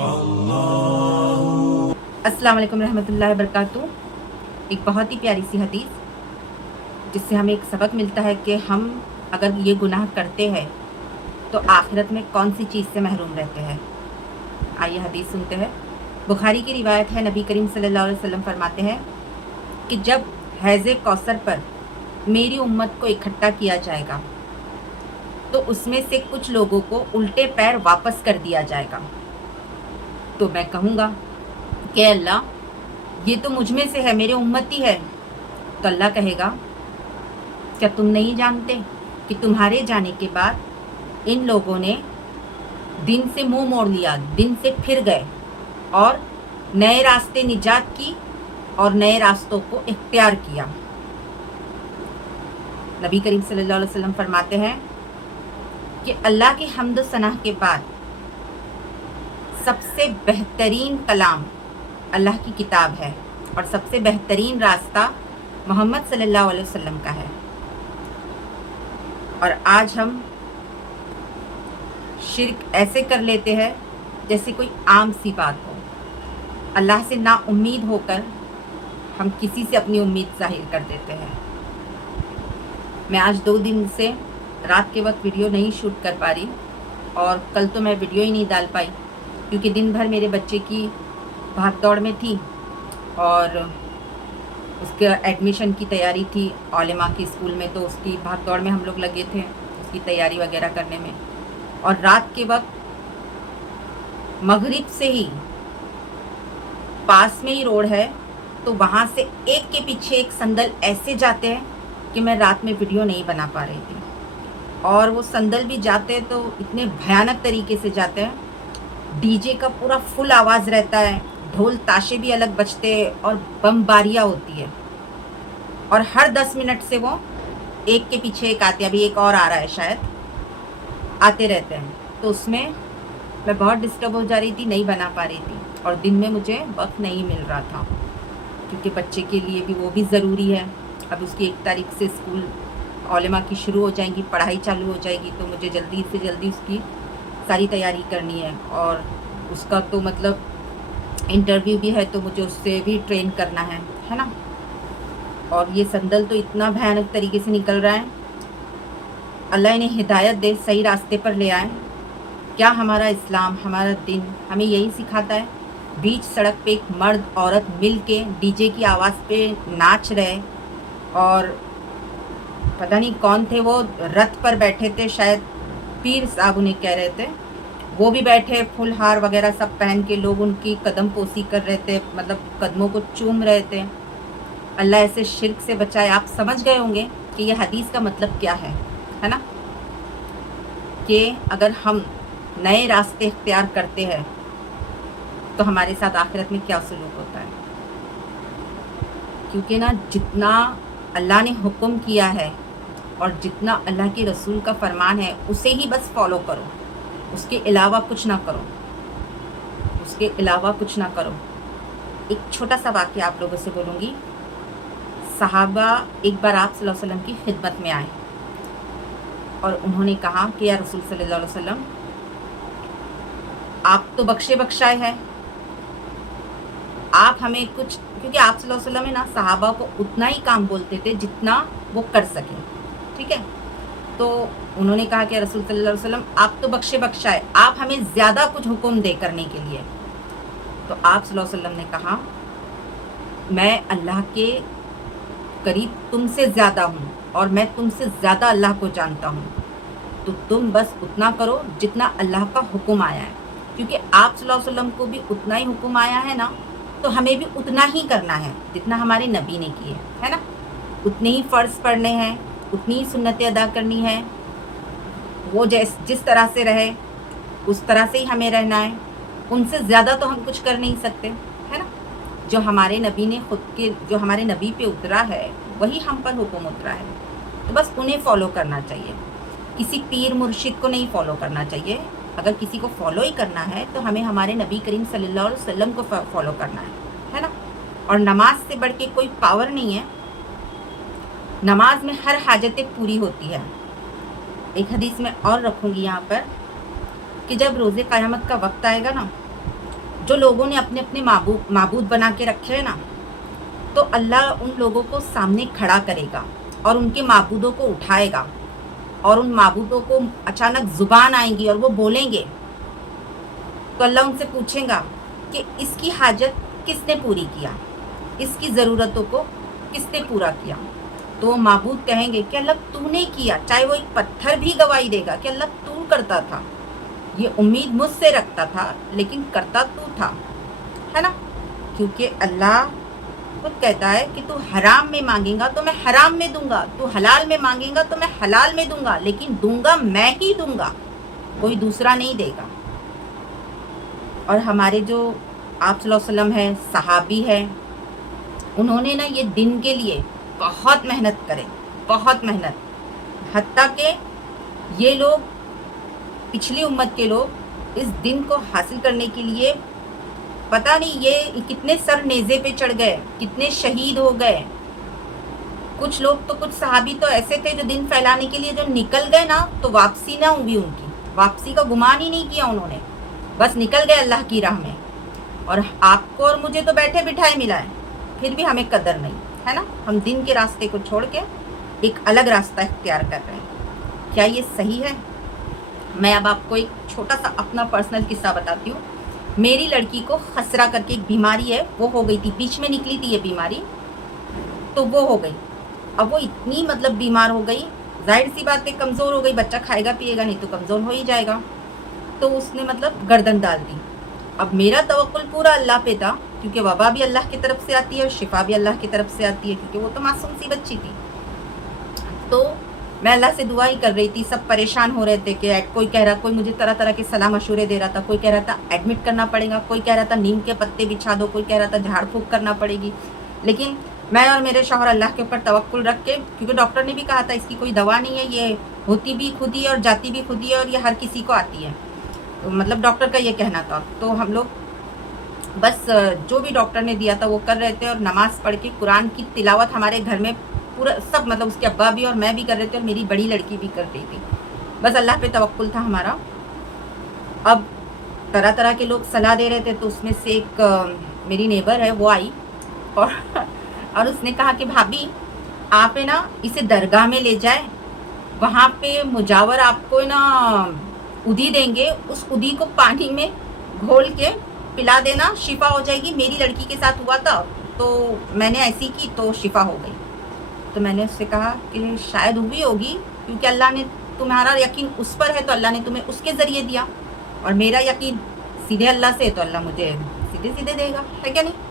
अस्सलाम वालेकुम रहमतुल्लाहि वबरकातुहू। एक बहुत ही प्यारी सी हदीस जिससे हमें एक सबक मिलता है कि हम अगर ये गुनाह करते हैं तो आखिरत में कौन सी चीज़ से महरूम रहते हैं। आइए हदीस सुनते हैं। बुखारी की रिवायत है, नबी करीम सल्लल्लाहु अलैहि वसल्लम फरमाते हैं कि जब हैज़े कौसर पर मेरी उम्मत को इकट्ठा किया जाएगा तो उसमें से कुछ लोगों को उल्टे पैर वापस कर दिया जाएगा। तो मैं कहूँगा कि अल्लाह, ये तो मुझ में से है, मेरे उम्मती है। तो अल्लाह कहेगा, क्या तुम नहीं जानते कि तुम्हारे जाने के बाद इन लोगों ने दिन से मुंह मोड़ लिया, दिन से फिर गए और नए रास्ते निजात की और नए रास्तों को इख्तियार किया। नबी करीम सल्लल्लाहु अलैहि वसल्लम फरमाते हैं कि अल्लाह की हम्द सनाह के बाद सबसे बेहतरीन कलाम अल्लाह की किताब है और सबसे बेहतरीन रास्ता मोहम्मद सल्लल्लाहु अलैहि वसल्लम का है। और आज हम शिर्क ऐसे कर लेते हैं जैसे कोई आम सी बात हो। अल्लाह से ना उम्मीद होकर हम किसी से अपनी उम्मीद जाहिर कर देते हैं। मैं आज 2 दिन से रात के वक्त वीडियो नहीं शूट कर पा रही और कल तो मैं वीडियो ही नहीं डाल पाई क्योंकि दिन भर मेरे बच्चे की भाग दौड़ में थी और उसके एडमिशन की तैयारी थी औलेमा की स्कूल में, तो उसकी भाग दौड़ में हम लोग लगे थे उसकी तैयारी वगैरह करने में। और रात के वक्त मगरिब से ही पास में ही रोड है तो वहाँ से एक के पीछे एक संदल ऐसे जाते हैं कि मैं रात में वीडियो नहीं बना पा रही थी। और वो संदल भी जाते हैं तो इतने भयानक तरीके से जाते हैं, डीजे का पूरा फुल आवाज़ रहता है, ढोल ताशे भी अलग बजते हैं और बमबारियाँ होती है। और हर 10 मिनट से वो एक के पीछे एक आते हैं, अभी एक और आ रहा है शायद, आते रहते हैं। तो उसमें मैं बहुत डिस्टर्ब हो जा रही थी, नहीं बना पा रही थी और दिन में मुझे वक्त नहीं मिल रहा था क्योंकि बच्चे के लिए भी वो भी ज़रूरी है। अब उसकी 1 तारीख से स्कूल औलेमा की शुरू हो जाएंगी, पढ़ाई चालू हो जाएगी, तो मुझे जल्दी से जल्दी उसकी सारी तैयारी करनी है। और उसका तो मतलब इंटरव्यू भी है तो मुझे उससे भी ट्रेन करना है ना। और ये संदल तो इतना भयानक तरीके से निकल रहा है। अल्लाह इन्हें हिदायत दे, सही रास्ते पर ले आए। क्या हमारा इस्लाम, हमारा दिन हमें यही सिखाता है? बीच सड़क पे एक मर्द औरत मिल के डीजे की आवाज़ पे नाच रहे और पता नहीं कौन थे वो, रथ पर बैठे थे, शायद पीर साहब उन्हें कह रहे थे, वो भी बैठे फुल हार वगैरह सब पहन के, लोग उनकी कदम पोसी कर रहे थे, मतलब कदमों को चूम रहे थे। अल्लाह ऐसे शिर्क से बचाए। आप समझ गए होंगे कि ये हदीस का मतलब क्या है ना, कि अगर हम नए रास्ते इख्तियार करते हैं तो हमारे साथ आखिरत में क्या सलूक होता है। क्योंकि ना जितना अल्लाह ने हुक्म किया है और जितना अल्लाह के रसूल का फरमान है उसे ही बस फॉलो करो, उसके अलावा कुछ ना करो, उसके अलावा कुछ ना करो। एक छोटा सा वाक़या आप लोगों से बोलूँगी। सहाबा एक बार आप सल्लल्लाहु अलैहि वसल्लम की खिदमत में आए और उन्होंने कहा कि या रसूल सल्लल्लाहु अलैहि वसल्लम, आप तो बख्शे बख्शाए हैं, आप हमें कुछ, क्योंकि आप सल्लल्लाहु अलैहि वसल्लम है ना सहाबा को उतना ही काम बोलते थे जितना वो कर सकें, ठीक है। तो उन्होंने कहा कि रसूल सल्लल्लाहु अलैहि वसल्लम, आप तो बख्शे बख्शाए, आप हमें ज़्यादा कुछ हुक्म दे करने के लिए। तो आप सल्लल्लाहु अलैहि वसल्लम ने कहा, मैं अल्लाह के करीब तुमसे ज़्यादा हूँ और मैं तुमसे ज़्यादा अल्लाह को जानता हूँ, तो तुम बस उतना करो जितना अल्लाह का हुक्म आया है। क्योंकि आप सल्लल्लाहु अलैहि वसल्लम को भी उतना ही हुक्म आया है ना, तो हमें भी उतना ही करना है जितना हमारे नबी ने किए, है ना। उतने ही फ़र्ज़ पढ़ने हैं, उतनी ही सुन्नतें अदा करनी है। वो जिस तरह से रहे उस तरह से ही हमें रहना है, उनसे ज़्यादा तो हम कुछ कर नहीं सकते, है ना। जो हमारे नबी ने खुद के, जो हमारे नबी पे उतरा है वही हम पर हुक्म उतरा है, तो बस उन्हें फॉलो करना चाहिए। किसी पीर मुर्शिद को नहीं फॉलो करना चाहिए। अगर किसी को फॉलो ही करना है तो हमें हमारे नबी करीम सल्लल्लाहु अलैहि वसल्लम को फॉलो करना है ना। और नमाज से बढ़ के कोई पावर नहीं है। नमाज में हर हाजतें पूरी होती है। एक हदीस में और रखूँगी यहाँ पर कि जब रोज़े क़यामत का वक्त आएगा ना जो लोगों ने अपने अपने माबूद बना के रखे हैं ना, तो अल्लाह उन लोगों को सामने खड़ा करेगा और उनके माबूदों को उठाएगा, और उन माबूदों को अचानक ज़ुबान आएंगी और वो बोलेंगे, तो अल्लाह उनसे पूछेगा कि इसकी हाजत किसने पूरी किया, इसकी ज़रूरतों को किसने पूरा किया। तो वो माबूद कहेंगे कि अल्लाह तूने किया। चाहे वो एक पत्थर भी गवाही देगा कि अल्लाह तू करता था, ये उम्मीद मुझसे रखता था, लेकिन करता तू था, है ना। क्योंकि अल्लाह खुद कहता है कि तू हराम में मांगेगा तो मैं हराम में दूंगा, तू हलाल में मांगेगा तो मैं हलाल में दूंगा, लेकिन दूंगा मैं ही दूंगा, कोई दूसरा नहीं देगा। और हमारे जो आप सल्लल्लाहु अलैहि वसल्लम है, सहाबी है, उन्होंने ना ये दिन के लिए बहुत मेहनत करे, बहुत मेहनत, हत्ता के ये लोग, पिछली उम्मत के लोग इस दिन को हासिल करने के लिए पता नहीं ये कितने सर नेज़े पे चढ़ गए, कितने शहीद हो गए। कुछ लोग तो, कुछ सहाबी तो ऐसे थे जो दिन फैलाने के लिए जो निकल गए ना, तो वापसी ना हुई उनकी, वापसी का गुमान ही नहीं किया उन्होंने, बस निकल गए अल्लाह की राह में। और आपको और मुझे तो बैठे बिठाए मिला है, फिर भी हमें कदर नहीं है ना। हम दिन के रास्ते को छोड़ के एक अलग रास्ता इख्तियार कर रहे हैं। क्या ये सही है? मैं अब आपको एक छोटा सा अपना पर्सनल किस्सा बताती हूँ। मेरी लड़की को खसरा करके एक बीमारी है, वो हो गई थी, बीच में निकली थी ये बीमारी, तो वो हो गई। अब वो इतनी मतलब बीमार हो गई, जाहिर सी बात है कमज़ोर हो गई, बच्चा खाएगा पिएगा नहीं तो कमज़ोर हो ही जाएगा। तो उसने मतलब गर्दन डाल दी। अब मेरा तवक्कुल पूरा अल्लाह पे था, क्योंकि वबा भी अल्लाह की तरफ से आती है और शिफा भी अल्लाह की तरफ से आती है, क्योंकि वो तो मासूम सी बच्ची थी। तो मैं अल्लाह से दुआ ही कर रही थी। सब परेशान हो रहे थे कि कोई कह रहा, कोई मुझे तरह तरह के सलाह मशवरे दे रहा था, कोई कह रहा था एडमिट करना पड़ेगा, कोई कह रहा था नीम के पत्ते बिछा दो, कोई कह रहा था झाड़ फूँक करना पड़ेगी। लेकिन मैं और मेरे शौहर अल्लाह के ऊपर तवक्कुल रख के, क्योंकि डॉक्टर ने भी कहा था इसकी कोई दवा नहीं है, ये होती भी खुद ही और जाती भी खुद ही है, और ये हर किसी को आती है, तो मतलब डॉक्टर का ये कहना था। तो हम लोग बस जो भी डॉक्टर ने दिया था वो कर रहे थे, और नमाज़ पढ़ के कुरान की तिलावत हमारे घर में पूरा सब, मतलब उसके अब्बा भी और मैं भी कर रहे थे, और मेरी बड़ी लड़की भी कर रही थी। बस अल्लाह पे तवक्कुल था हमारा। अब तरह तरह के लोग सलाह दे रहे थे, तो उसमें से एक मेरी नेबर है, वो आई और और उसने कहा कि भाभी आप है ना इसे दरगाह में ले जाए, वहाँ पे मुजावर आपको ना उदी देंगे, उस उदी को पानी में घोल के पिला देना, शिफा हो जाएगी। मेरी लड़की के साथ हुआ था, तो मैंने ऐसी की तो शिफा हो गई। तो मैंने उससे कहा कि शायद हुई होगी, क्योंकि अल्लाह ने, तुम्हारा यकीन उस पर है तो अल्लाह ने तुम्हें उसके ज़रिए दिया, और मेरा यकीन सीधे अल्लाह से है तो अल्लाह मुझे सीधे सीधे देगा, है क्या नहीं।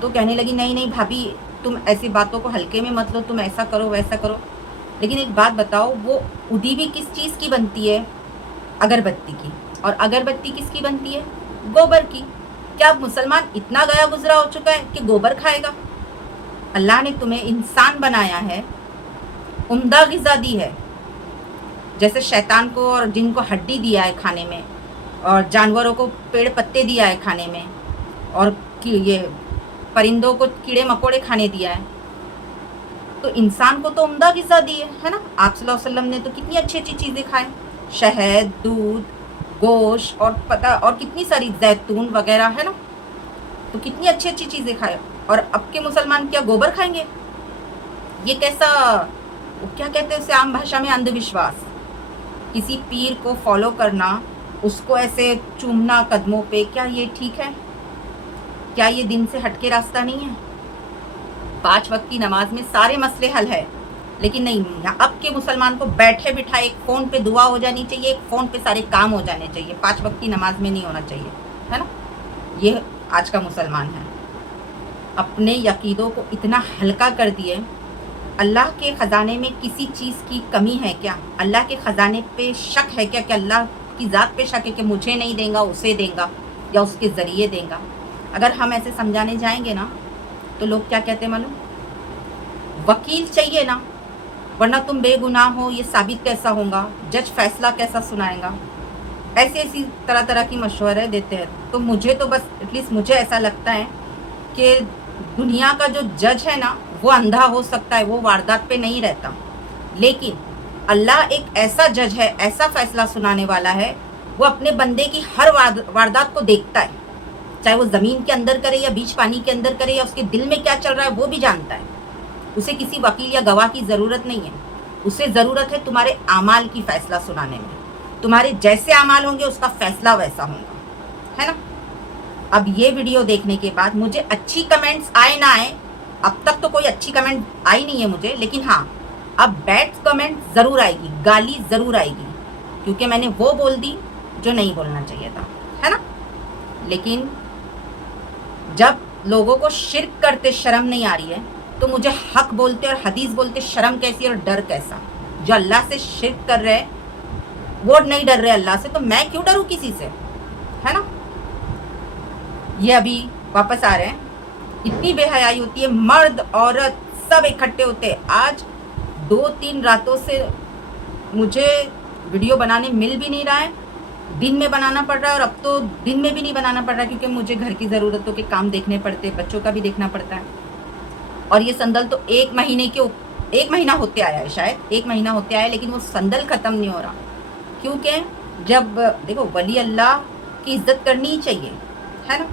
तो कहने लगी नहीं नहीं भाभी, तुम ऐसी बातों को हल्के में मत लो, तुम ऐसा करो वैसा करो। लेकिन एक बात बताओ, वो उदी भी किस चीज़ की बनती है? अगरबत्ती की। और अगरबत्ती किसकी बनती है? गोबर की। क्या मुसलमान इतना गया गुजरा हो चुका है कि गोबर खाएगा? अल्लाह ने तुम्हें इंसान बनाया है, उम्दा ग़िज़ा दी है। जैसे शैतान को और जिन को हड्डी दिया है खाने में, और जानवरों को पेड़ पत्ते दिया है खाने में, और ये परिंदों को कीड़े मकोड़े खाने दिया है, तो इंसान को तो उम्दा ग़िज़ा दी है ना। आप सल्लल्लाहु अलैहि वसल्लम ने तो कितनी अच्छी अच्छी चीज़ें खाएं, शहद, दूध, गोश्त, और पता और कितनी सारी जैतून वगैरह, है ना। तो कितनी अच्छी अच्छी चीज़ें खाए, और अब के मुसलमान क्या गोबर खाएंगे? ये कैसा, क्या कहते हैं उसे आम भाषा में, अंधविश्वास। किसी पीर को फॉलो करना, उसको ऐसे चूमना कदमों पे, क्या ये ठीक है? क्या ये दिन से हटके रास्ता नहीं है? 5 वक्त की नमाज में सारे मसले हल है, लेकिन नहीं, अब के मुसलमान को बैठे बिठाए एक फ़ोन पे दुआ हो जानी चाहिए, एक फ़ोन पे सारे काम हो जाने चाहिए, 5 वक्त की नमाज में नहीं होना चाहिए, है ना। ये आज का मुसलमान है। अपने यकीदों को इतना हल्का कर दिए। अल्लाह के ख़जाने में किसी चीज़ की कमी है क्या? अल्लाह के ख़जाने पे शक है क्या कि अल्लाह की ज़ात पे शक है कि मुझे नहीं देगा, उसे देगा, या उसके ज़रिए देगा? अगर हम ऐसे समझाने जाएंगे ना, तो लोग क्या कहते हैं मालूम? वकील चाहिए ना, वरना तुम बेगुनाह हो ये साबित कैसा होगा, जज फैसला कैसा सुनाएगा, ऐसी ऐसी तरह तरह की मशवरे देते हैं। तो मुझे तो बस, एटलीस्ट मुझे ऐसा लगता है कि दुनिया का जो जज है ना, वो अंधा हो सकता है, वो वारदात पे नहीं रहता, लेकिन अल्लाह एक ऐसा जज है, ऐसा फैसला सुनाने वाला है, وہ اپنے بندے کی ہر واردات کو دیکھتا ہے، چاہے وہ زمین کے اندر کرے یا بیچ پانی کے اندر کرے، یا اس کے دل میں کیا چل رہا ہے وہ بھی جانتا ہے۔ اسے کسی وکیل یا گواہ کی ضرورت نہیں ہے، اسے ضرورت ہے تمہارے اعمال کی فیصلہ سنانے میں۔ تمہارے جیسے اعمال ہوں گے اس کا فیصلہ ویسا ہوگا، ہے نا۔ اب یہ ویڈیو دیکھنے کے بعد مجھے اچھی کمنٹس آئے نہ آئے، اب تک تو کوئی اچھی کمنٹ آئی نہیں ہے مجھے، لیکن ہاں اب بیڈ کمنٹ ضرور آئے گی، گالی ضرور آئے گی، کیونکہ میں نے وہ بول دی جو نہیں بولنا چاہیے تھا، ہے نا۔ لیکن جب لوگوں کو شرک کرتے شرم نہیں آ رہی ہے تو مجھے حق بولتے اور حدیث بولتے شرم کیسی اور ڈر کیسا؟ جو اللہ سے شرک کر رہے وہ نہیں ڈر رہے اللہ سے، تو میں کیوں ڈروں کسی سے، ہے نا۔ یہ ابھی واپس آ رہے ہیں، اتنی بے حیائی ہوتی ہے، مرد عورت سب اکٹھے ہوتے ہیں۔ آج 2-3 راتوں سے مجھے ویڈیو بنانے مل بھی نہیں رہا ہے، دن میں بنانا پڑ رہا ہے، اور اب تو دن میں بھی نہیں بنانا پڑ رہا کیونکہ مجھے گھر کی ضرورتوں کے کام دیکھنے پڑتے، بچوں کا بھی دیکھنا پڑتا ہے۔ اور یہ سندل تو 1 مہینہ ہوتے آیا ہے، شاید 1 مہینہ ہوتے آیا ہے، لیکن وہ سندل ختم نہیں ہو رہا، کیونکہ جب دیکھو ولی اللہ کی عزت کرنی ہی چاہیے، ہے نا۔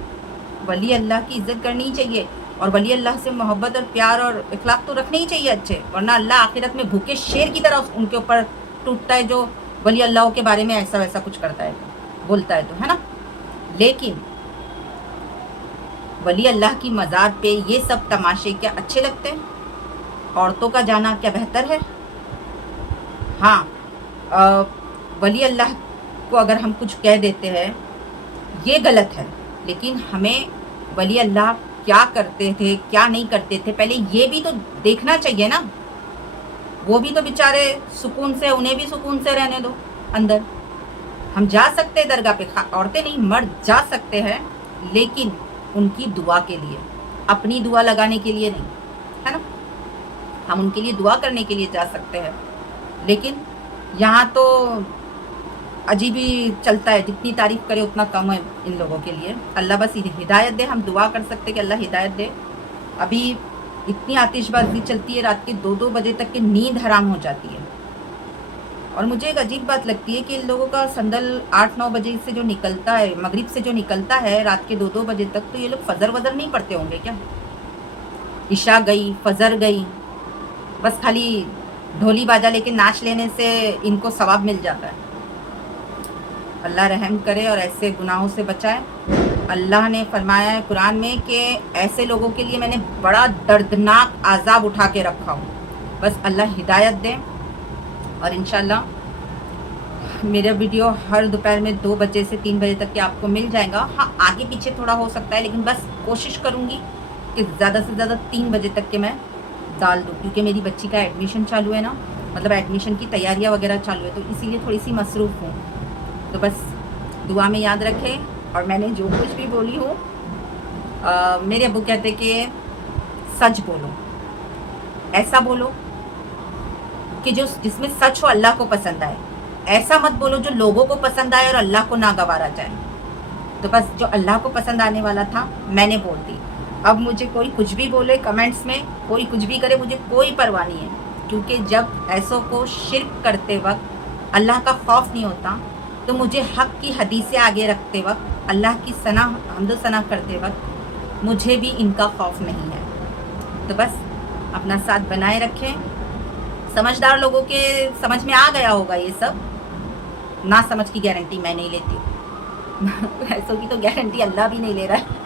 ولی اللہ کی عزت کرنی ہی چاہیے، اور ولی اللہ سے محبت اور پیار اور اخلاق تو رکھنے ہی چاہیے اچھے، ورنہ اللہ آخرت میں بھوکے شیر کی طرح ان کے اوپر ٹوٹتا ہے جو ولی اللہ کے بارے میں ایسا ویسا کچھ کرتا ہے، بولتا ہے، تو ہے نا۔ لیکن ولی اللہ کی مزار پہ یہ سب تماشے کیا اچھے لگتے ہیں؟ عورتوں کا جانا کیا بہتر ہے؟ ہاں ولی اللہ کو اگر ہم کچھ کہہ دیتے ہیں یہ غلط ہے، لیکن ہمیں ولی اللہ کیا کرتے تھے کیا نہیں کرتے تھے پہلے یہ بھی تو دیکھنا چاہیے نا۔ وہ بھی تو بیچارے سکون سے، انہیں بھی سکون سے رہنے دو اندر۔ ہم جا سکتے ہیں درگاہ پہ، عورتیں نہیں مرد جا سکتے ہیں، لیکن ان کی دعا کے لیے، اپنی دعا لگانے کے لیے نہیں، ہے نا۔ ہم ان کے لیے دعا کرنے کے لیے جا سکتے ہیں، لیکن یہاں تو عجیب ہی چلتا ہے، جتنی تعریف کرے اتنا کم ہے ان لوگوں کے لیے۔ اللہ بس ہدایت دے، ہم دعا کر سکتے کہ اللہ ہدایت دے۔ ابھی اتنی آتش بازی چلتی ہے، رات کے 2-2 بجے تک کہ نیند حرام ہو جاتی ہے۔ اور مجھے ایک عجیب بات لگتی ہے کہ ان لوگوں کا سندل 8-9 بجے سے جو نکلتا ہے، مغرب سے جو نکلتا ہے رات کے 2-2 بجے تک، تو یہ لوگ فجر وزر نہیں پڑھتے ہوں گے کیا؟ عشاء گئی، فجر گئی، بس خالی ڈھولی باجا لے کے ناچ لینے سے ان کو ثواب مل جاتا ہے۔ اللہ رحم کرے اور ایسے گناہوں سے بچائے۔ اللہ نے فرمایا ہے قرآن میں کہ ایسے لوگوں کے لیے میں نے بڑا دردناک عذاب اٹھا کے رکھا ہوں۔ بس اللہ ہدایت دے، اور انشاءاللہ میرا ویڈیو ہر دوپہر میں 2 بجے سے 3 بجے تک کہ آپ کو مل جائے گا۔ ہاں آگے پیچھے تھوڑا ہو سکتا ہے، لیکن بس کوشش کروں گی کہ زیادہ سے زیادہ 3 بجے تک کہ میں ڈال دوں، کیونکہ میری بچی کا ایڈمیشن چالو ہے نا، مطلب ایڈمیشن کی تیاریاں وغیرہ چالو ہے، تو اسی لیے تھوڑی سی مصروف ہوں۔ تو بس دعا میں یاد رکھیں، اور میں نے جو کچھ بھی بولی ہوں، میرے ابو کہتے کہ سچ بولو، ایسا بولو کہ جس میں سچ ہو، اللہ کو پسند آئے، ایسا مت بولو جو لوگوں کو پسند آئے اور اللہ کو ناگوارا جائے۔ تو بس جو اللہ کو پسند آنے والا تھا میں نے بول دی۔ اب مجھے کوئی کچھ بھی بولے کمنٹس میں، کوئی کچھ بھی کرے، مجھے کوئی پرواہ نہیں ہے، کیونکہ جب ایسوں کو شرک کرتے وقت اللہ کا خوف نہیں ہوتا، تو مجھے حق کی حدیثیں آگے رکھتے وقت، اللہ کی حمد و ثنا کرتے وقت مجھے بھی ان کا خوف نہیں ہے۔ تو بس اپنا ساتھ بنائے رکھیں۔ سمجھدار لوگوں کے سمجھ میں آ گیا ہوگا یہ سب، نہ سمجھ کی گارنٹی میں نہیں لیتی ایسوں کی تو گارنٹی اللہ بھی نہیں لے رہا ہے۔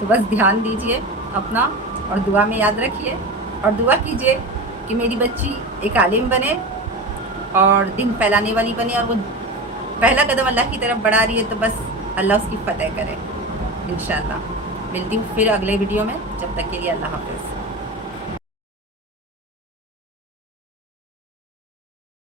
تو بس دھیان دیجئے اپنا، اور دعا میں یاد رکھیے، اور دعا کیجئے کہ میری بچی ایک عالم بنے اور دین پھیلانے والی بنے، اور وہ پہلا قدم اللہ کی طرف بڑھا رہی ہے، تو بس اللہ اس کی فتح کرے انشاءاللہ۔ ملتی ہوں پھر اگلے ویڈیو میں، جب تک کے لیے اللہ حافظ۔